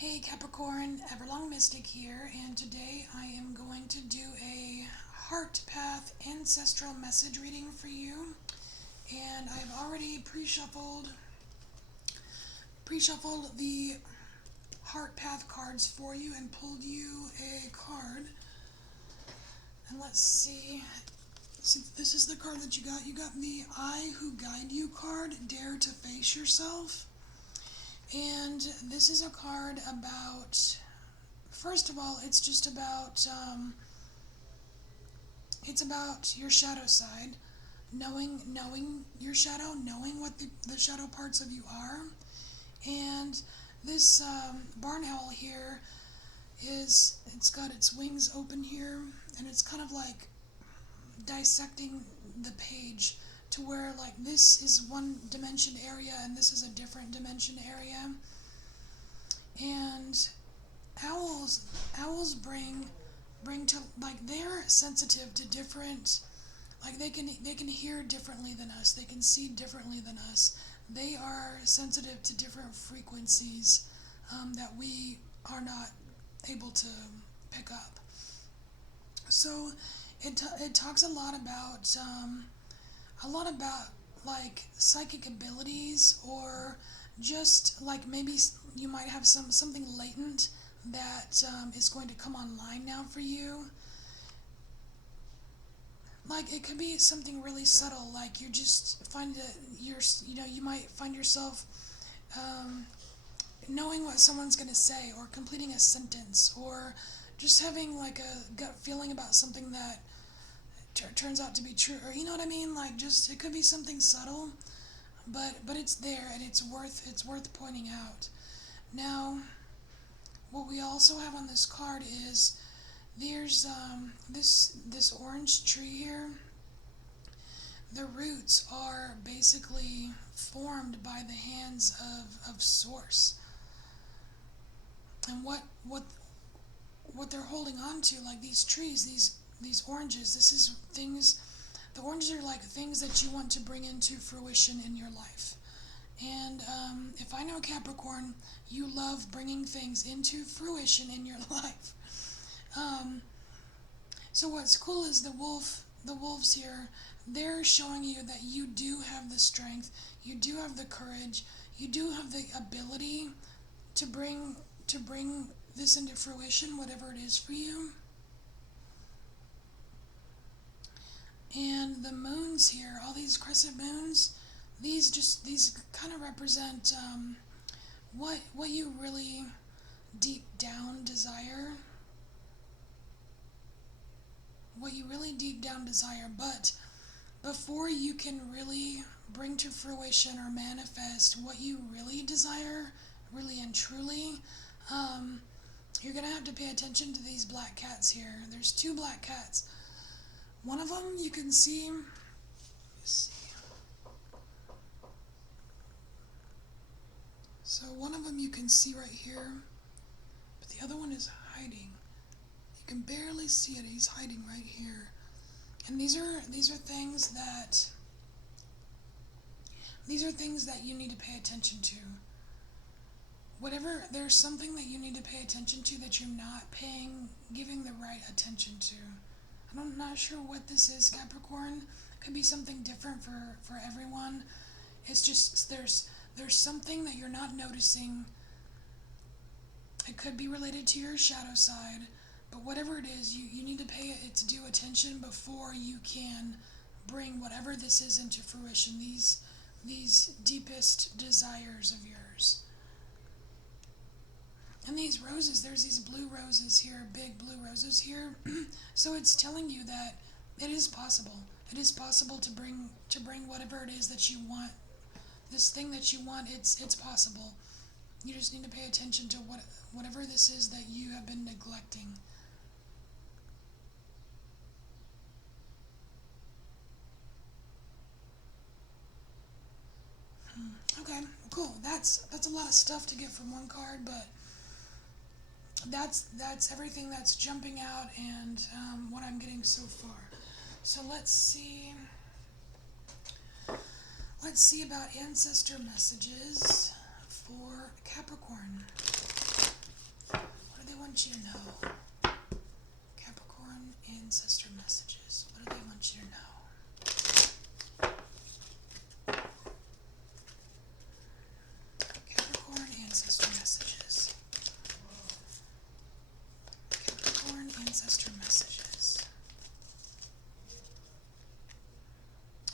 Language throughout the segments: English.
Hey Capricorn, Everlong Mystic here, and today I am going to do a Heart Path Ancestral Message reading for you. And I've already pre-shuffled the Heart Path cards for you and pulled you a card. And let's see. This is the card that you got. You got the I Who Guide You card, Dare to Face Yourself. And this is a card about, first of all, it's just about, it's about your shadow side, knowing your shadow, knowing what the shadow parts of you are. And this barn owl here it's got its wings open here, and it's kind of like dissecting the page to where like this is one dimension area and this is a different dimension area. And owls bring to, like, they're sensitive to different, like they can hear differently than us, they can see differently than us, they are sensitive to different frequencies that we are not able to pick up. So it talks a lot about like psychic abilities, or just like maybe you might have something latent that is going to come online now for you. Like it could be something really subtle, like you just find that you might find yourself knowing what someone's going to say, or completing a sentence, or just having like a gut feeling about something that turns out to be true, or you know what I mean, like just it could be something subtle, but it's there and it's worth pointing out. Now, what we also have on this card is there's this orange tree here. The roots are basically formed by the hands of Source, and what they're holding on to, like these trees, these oranges, this is things, the oranges are like things that you want to bring into fruition in your life. And if I know Capricorn, you love bringing things into fruition in your life. So what's cool is the wolves here, they're showing you that you do have the strength, you do have the courage, you do have the ability to bring this into fruition, whatever it is for you. And the moons here, all these crescent moons, these kind of represent what you really deep down desire. What you really deep down desire, but before you can really bring to fruition or manifest what you really desire, really and truly, you're gonna have to pay attention to these black cats here. There's two black cats. One of them you can see. So one of them you can see right here, but the other one is hiding. You can barely see it. He's hiding right here. And these are things that you need to pay attention to. Whatever, there's something that you need to pay attention to that you're not giving the right attention to. I'm not sure what this is, Capricorn. It could be something different for everyone. It's just there's something that you're not noticing. It could be related to your shadow side, but whatever it is, you need to pay its due attention before you can bring whatever this is into fruition, these deepest desires of yours. And these roses, there's these blue roses here, big blue roses here. So it's telling you that it is possible. It is possible to bring whatever it is that you want. This thing that you want, it's possible. You just need to pay attention to whatever this is that you have been neglecting. Okay, cool. That's a lot of stuff to get from one card, but that's everything that's jumping out, and what I'm getting so far. So let's see about ancestor messages for Capricorn. ancestor messages.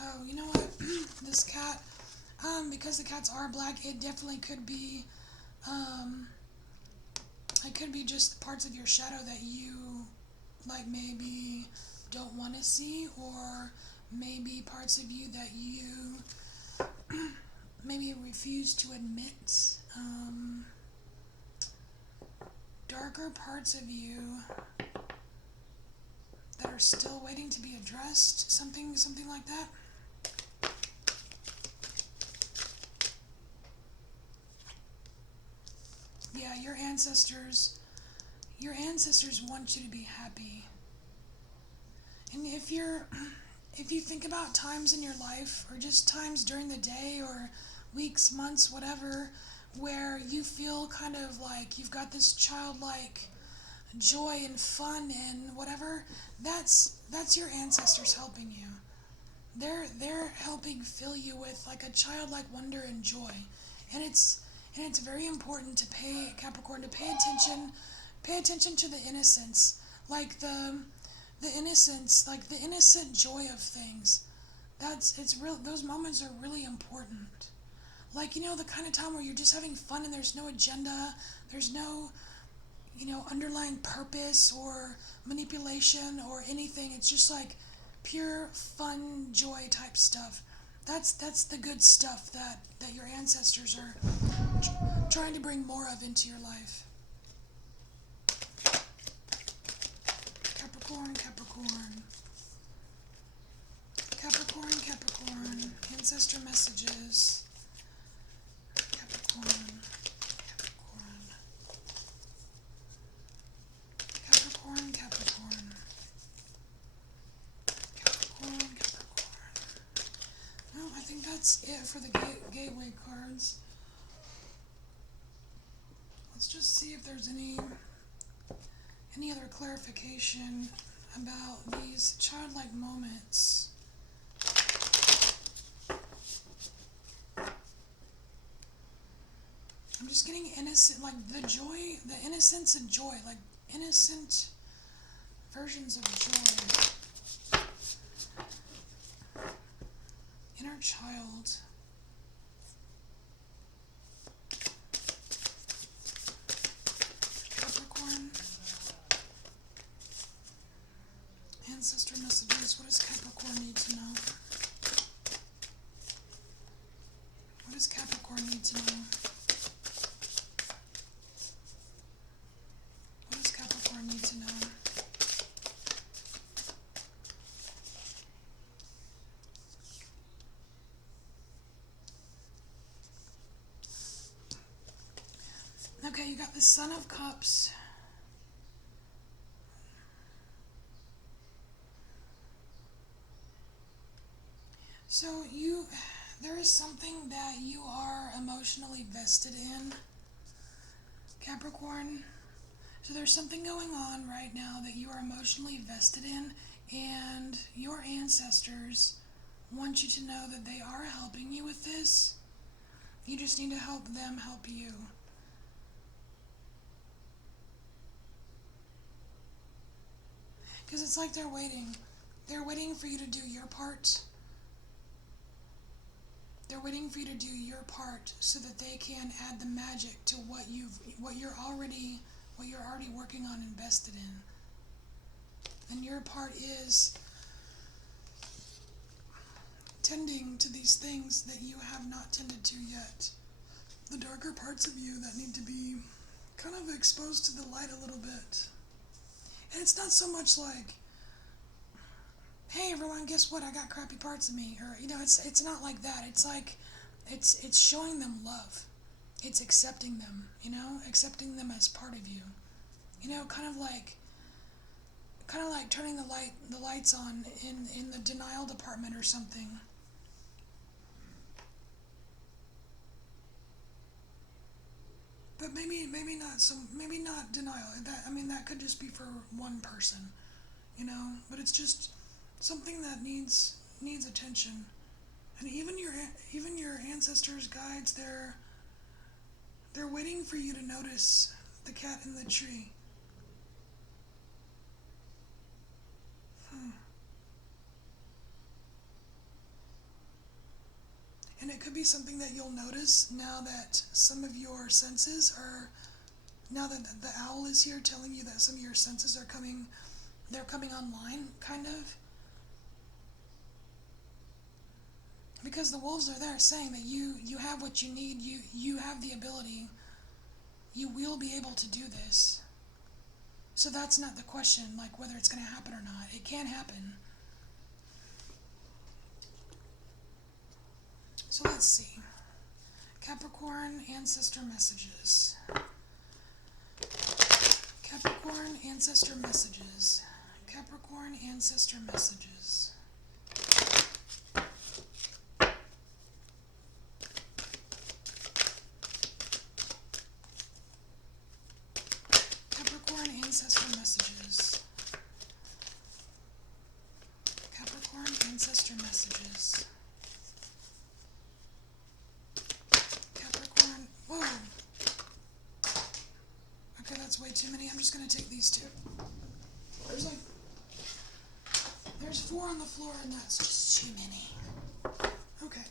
Oh, you know what? This cat, because the cats are black, it definitely could be, it could be just parts of your shadow that you, like, maybe don't want to see, or maybe parts of you that you maybe refuse to admit. Darker parts of you that are still waiting to be addressed, something like that. Yeah, your ancestors want you to be happy. And if you think about times in your life, or just times during the day or weeks, months, whatever, where you feel kind of like you've got this childlike joy and fun and whatever, that's your ancestors helping you. They're helping fill you with like a childlike wonder and joy. And it's very important to pay attention to the innocence, like the innocence, like the innocent joy of things. It's real. Those moments are really important. Like, the kind of time where you're just having fun and there's no agenda, there's no, underlying purpose or manipulation or anything. It's just like pure fun, joy type stuff. That's the good stuff that your ancestors are trying to bring more of into your life. Capricorn, Capricorn. Capricorn, Capricorn. Ancestor messages. Capricorn, Capricorn. Capricorn, Capricorn. Capricorn, Capricorn. No, I think that's it for the gateway cards. Let's just see if there's any other clarification about these childlike moments. I'm just getting innocent, like the joy, the innocence and joy, like innocent versions of joy. Inner child. Capricorn. Ancestor messages. What does Capricorn need to know? What does Capricorn need to know? What does Capricorn need to know? Okay, you got the Son of Cups. So there is something that you are emotionally vested in, Capricorn. So there's something going on right now that you are emotionally vested in, and your ancestors want you to know that they are helping you with this. You just need to help them help you. Because it's like they're waiting. They're waiting for you to do your part. They're waiting for you to do your part so that they can add the magic to what you're already working on, invested in. And your part is tending to these things that you have not tended to yet. The darker parts of you that need to be kind of exposed to the light a little bit. And it's not so much like, hey everyone, guess what? I got crappy parts of me. Or, it's not like that. It's like, it's showing them love. It's accepting them, accepting them as part of you. Kind of like turning the lights on in the denial department or something. But maybe not denial. That could just be for one person, but it's just something that needs attention. And even your ancestors' guides, they're waiting for you to notice the cat in the tree. And it could be something that you'll notice now that some of your senses are, now that the owl is here telling you that some of your senses are coming, they're coming online, kind of. Because the wolves are there saying that you have what you need, you have the ability, you will be able to do this. So that's not the question, like whether it's going to happen or not. It can happen. So let's see. Capricorn ancestor messages. Capricorn ancestor messages. Capricorn ancestor messages. Capricorn ancestor messages. Capricorn ancestor messages. Capricorn. Whoa. Okay, that's way too many. I'm just gonna take these two. There's 4 on the floor, and that's just too many. Okay.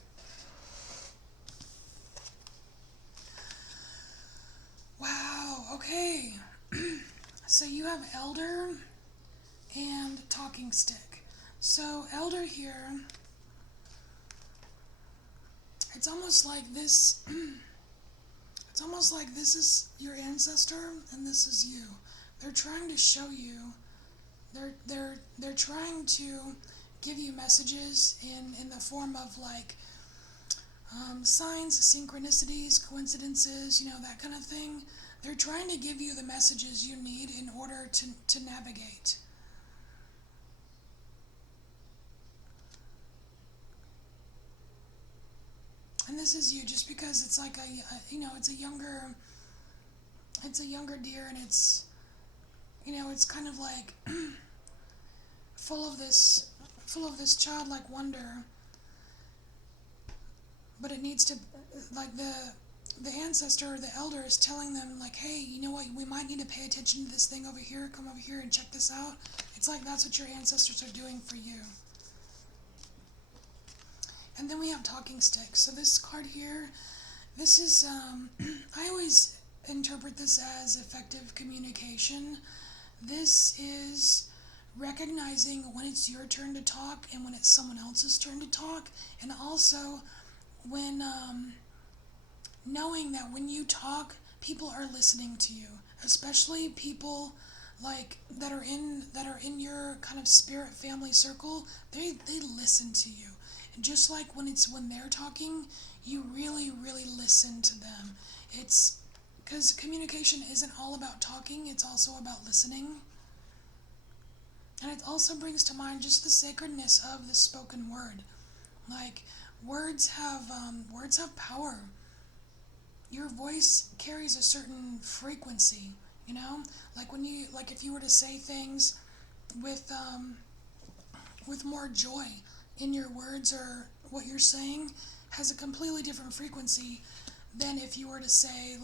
Wow. Okay. So you have Elder and Talking Stick. So Elder here, it's almost like this. It's almost like this is your ancestor and this is you. They're trying to show you. They're trying to give you messages in the form of like signs, synchronicities, coincidences, that kind of thing. They're trying to give you the messages you need in order to navigate. And this is you, just because it's like it's a younger deer, and it's kind of like full of this childlike wonder. But it needs to, like the ancestor or the elder is telling them, like, hey, you know what, we might need to pay attention to this thing over here, come over here and check this out. It's like that's what your ancestors are doing for you. And then we have Talking Stick. So this card here, this is, I always interpret this as effective communication. This is recognizing when it's your turn to talk and when it's someone else's turn to talk, and also when knowing that when you talk, people are listening to you, especially people like that are in your kind of spirit family circle. They listen to you, and just like when they're talking, you really listen to them. It's because communication isn't all about talking, it's also about listening. And it also brings to mind just the sacredness of the spoken word. Like, words have power. Your voice carries a certain frequency, like if you were to say things with more joy in your words, or what you're saying has a completely different frequency than if you were to say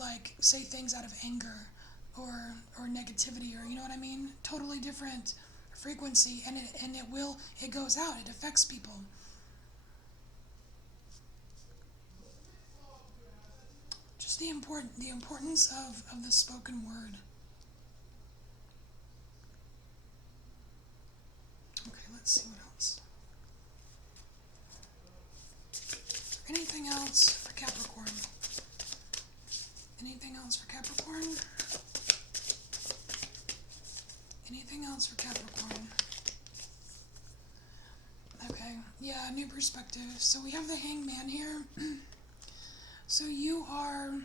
things out of anger or negativity, or you know what I mean? Totally different frequency, and it goes out, it affects people. Just the importance of the spoken word. Okay, let's see what else. Anything else for Capricorn? Anything else for Capricorn? Anything else for Capricorn? Okay, yeah, new perspective. So we have the Hangman here. So you are,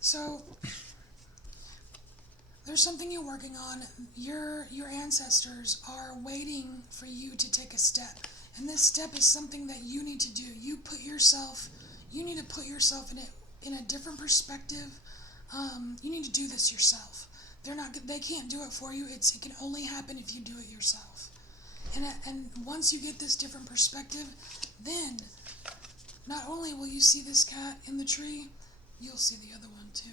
so there's something you're working on. Your ancestors are waiting for you to take a step. And this step is something that you need to do. You need to put yourself in a different perspective. You need to do this yourself. They can't do it for you. It can only happen if you do it yourself. And once you get this different perspective, then not only will you see this cat in the tree, you'll see the other one too.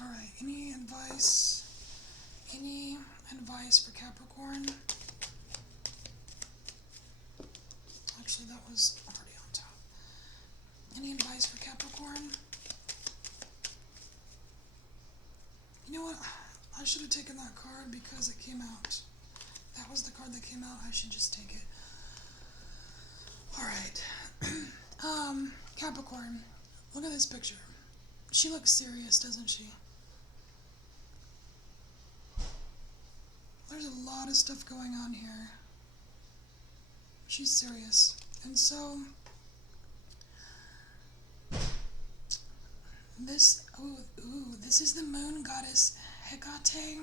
Alright, any advice? Any advice for Capricorn? Actually, that was already on top. Any advice for Capricorn? You know what? I should have taken that card because it came out. That was the card that came out. I should just take it. Alright. Capricorn, look at this picture. She looks serious, doesn't she? There's a lot of stuff going on here. She's serious. And so, this is the moon goddess Hecate.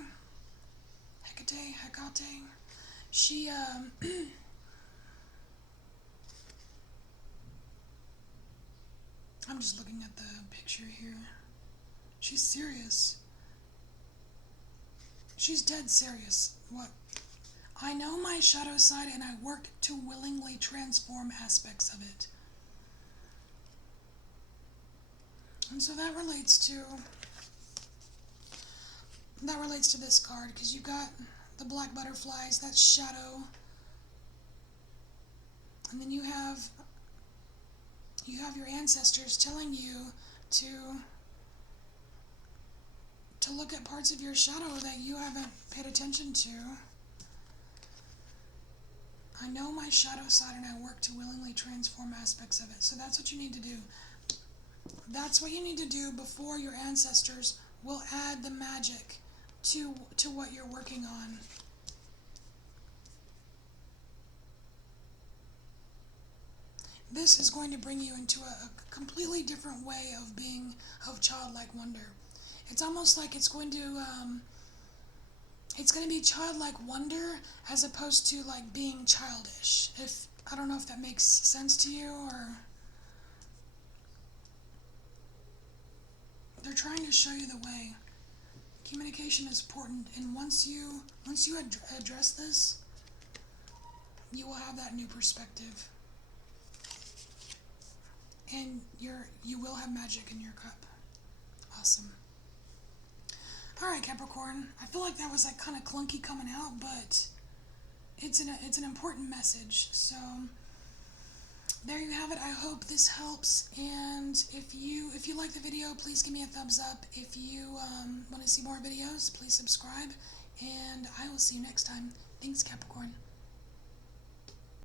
Hecate. She, I'm just looking at the picture here. She's serious. She's dead serious. What? I know my shadow side and I work to willingly transform aspects of it. And so that relates to this card, because you got the black butterflies, that's shadow. And then you have your ancestors telling you to look at parts of your shadow that you haven't paid attention to. I know my shadow side and I work to willingly transform aspects of it. So that's what you need to do. That's what you need to do before your ancestors will add the magic to what you're working on. This is going to bring you into a completely different way of being, of childlike wonder. It's almost like it's going to be childlike wonder as opposed to like being childish. I don't know if that makes sense to you, or they're trying to show you the way. Communication is important, and once you address this, you will have that new perspective. And you will have magic in your cup. Awesome. Alright, Capricorn. I feel like that was like kind of clunky coming out, but it's an important message. So there you have it. I hope this helps. And if you like the video, please give me a thumbs up. If you want to see more videos, please subscribe. And I will see you next time. Thanks, Capricorn.